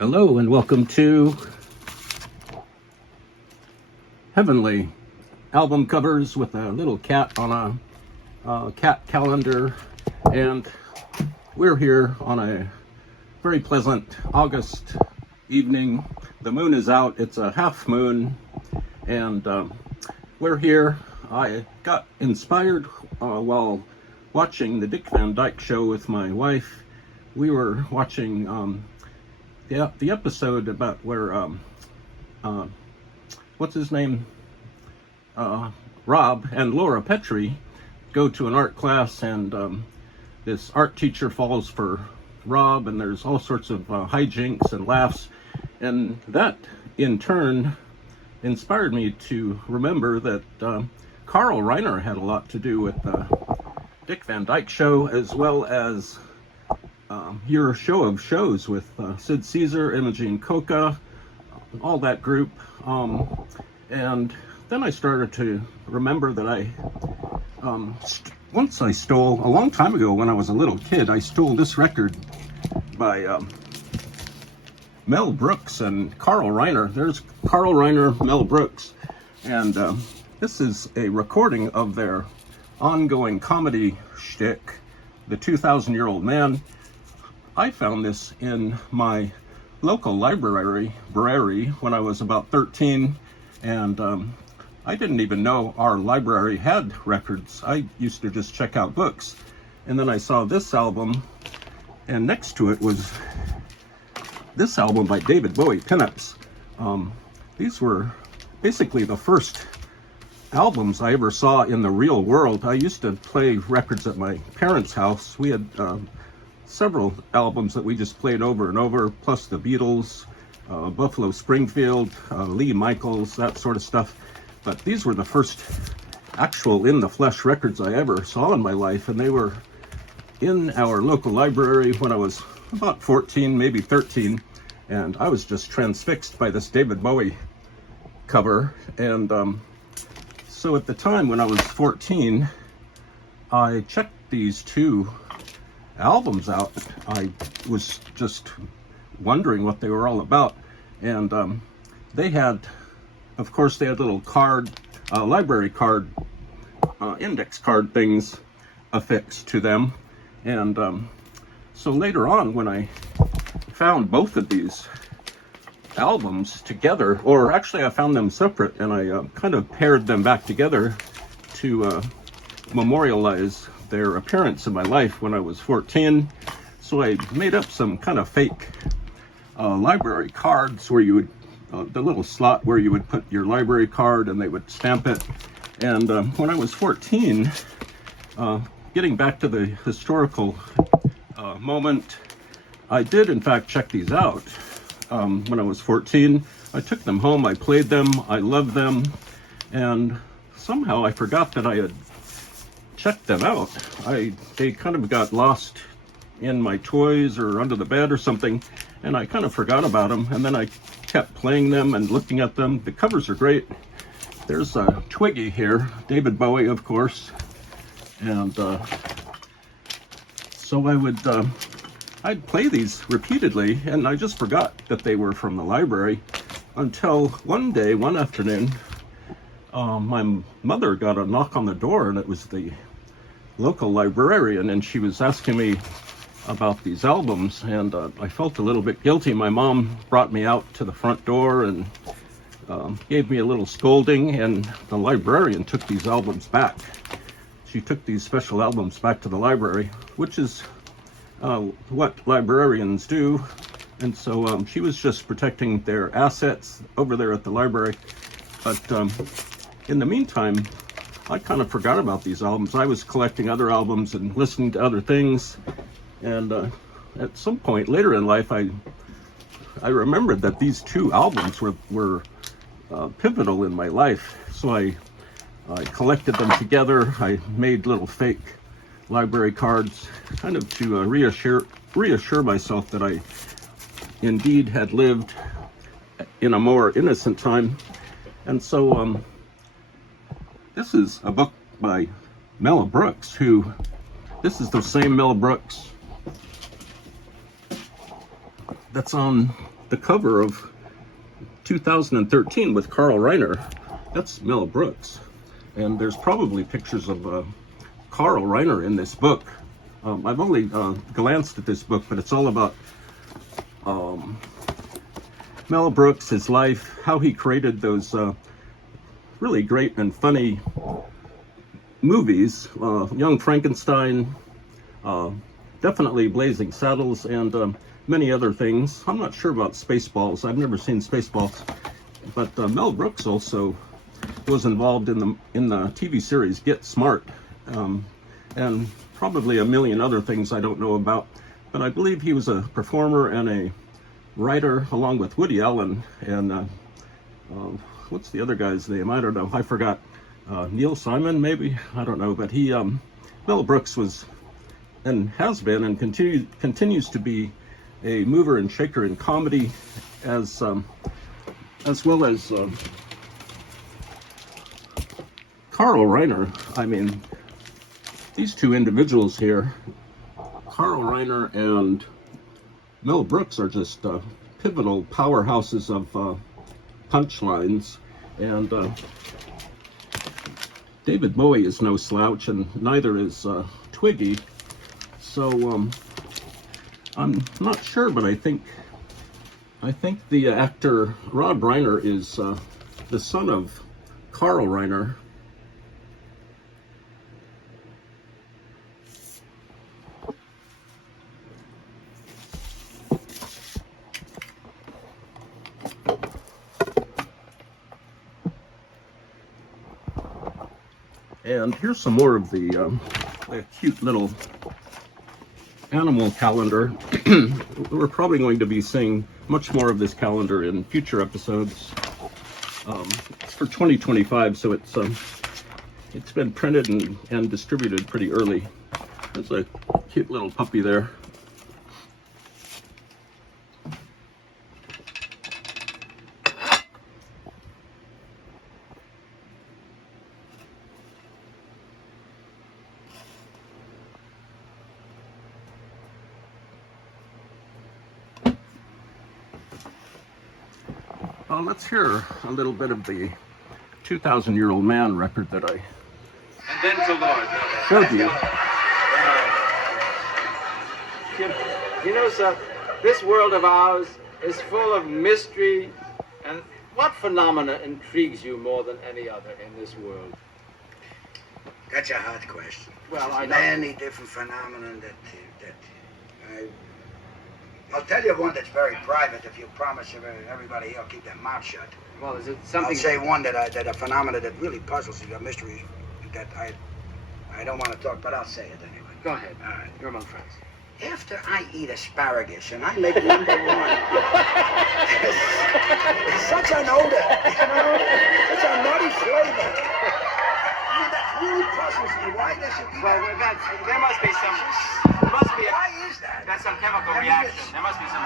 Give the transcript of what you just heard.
Hello and welcome to Heavenly album covers with a little cat on a cat calendar, and we're here on a very pleasant August evening. The moon is out, it's a half moon, and we're here. I got inspired while watching the Dick Van Dyke Show with my wife. We were watching the episode about where what's his name, Rob and Laura Petrie go to an art class, and this art teacher falls for Rob, and there's all sorts of hijinks and laughs, and that in turn inspired me to remember that Carl Reiner had a lot to do with the Dick Van Dyke Show, as well as your show of shows with Sid Caesar, Imogene Coca, all that group. And then I started to remember that I once I stole, a long time ago when I was a little kid, I stole this record by Mel Brooks and Carl Reiner. There's Carl Reiner, Mel Brooks, and this is a recording of their ongoing comedy shtick, The 2,000-Year-Old Man. I found this in my local library when I was about 13, and I didn't even know our library had records. I used to just check out books, and then I saw this album, and next to it was this album by David Bowie, Pinups. These were basically the first albums I ever saw in the real world. I used to play records at my parents' house. We had several albums that we just played over and over, plus the Beatles, Buffalo Springfield, Lee Michaels, that sort of stuff. But these were the first actual in-the-flesh records I ever saw in my life, and they were in our local library when I was about 14, maybe 13, and I was just transfixed by this David Bowie cover. And so at the time when I was 14, I checked these two albums out. I was just wondering what they were all about, and they had, of course, they had little card, library card, index card things affixed to them. And so later on, when I found both of these albums together, or actually I found them separate, and I kind of paired them back together to memorialize their appearance in my life when I was 14. So I made up some kind of fake library cards where you would, the little slot where you would put your library card and they would stamp it. And when I was 14, getting back to the historical moment, I did in fact check these out. When I was 14, I took them home, I played them, I loved them, and somehow I forgot that I had checked them out. They kind of got lost in my toys or under the bed or something, and I kind of forgot about them, and then I kept playing them and looking at them. The covers are great. There's Twiggy here, David Bowie, of course, and so I'd play these repeatedly, and I just forgot that they were from the library until one day, one afternoon, my mother got a knock on the door, and it was the local librarian, and she was asking me about these albums, and I felt a little bit guilty. My mom brought me out to the front door and gave me a little scolding, and the librarian took these albums back. She took these special albums back to the library, which is what librarians do, and so she was just protecting their assets over there at the library. But in the meantime, I kind of forgot about these albums. I was collecting other albums and listening to other things, and at some point later in life, I remembered that these two albums were pivotal in my life. So I collected them together. I made little fake library cards, kind of to reassure myself that I indeed had lived in a more innocent time. And so this is a book by Mel Brooks, this is the same Mel Brooks that's on the cover of 2013 with Carl Reiner. That's Mel Brooks. And there's probably pictures of Carl Reiner in this book. I've only glanced at this book, but it's all about Mel Brooks, his life, how he created those really great and funny movies. Young Frankenstein, definitely Blazing Saddles, and many other things. I'm not sure about Spaceballs. I've never seen Spaceballs. But Mel Brooks also was involved in the TV series Get Smart, and probably a million other things I don't know about. But I believe he was a performer and a writer along with Woody Allen and what's the other guy's name? I don't know. I forgot. Neil Simon, maybe? I don't know. But he, Mel Brooks was and has been and continues to be a mover and shaker in comedy, as well as Carl Reiner. I mean, these two individuals here, Carl Reiner and Mel Brooks, are just pivotal powerhouses of punchlines. And David Bowie is no slouch, and neither is Twiggy. So I'm not sure, but I think the actor Rob Reiner is the son of Carl Reiner. And here's some more of the cute little animal calendar. We're probably going to be seeing much more of this calendar in future episodes. It's for 2025, so it's been printed and distributed pretty early. There's a cute little puppy there. Let's hear a little bit of the 2,000-Year-Old Man record that I and then to Lord showed you. You know, sir, this world of ours is full of mystery. And what phenomena intrigues you more than any other in this world? That's a hard question. Well, I know. Many different phenomena that I'll tell you one that's very private. If you promise everybody here, I'll keep their mouth shut. Well, is it something? I'll say one that a phenomena that really puzzles you, a mystery that I don't want to talk, but I'll say it anyway. Go ahead. All right. You're among friends. After I eat asparagus and I make number one, it's such an odor, you know, such a nutty flavor. I mean, that really puzzles me. Why does it do Well, that? there must be some. There must be Why is that? that's some chemical I mean, reaction. There must be some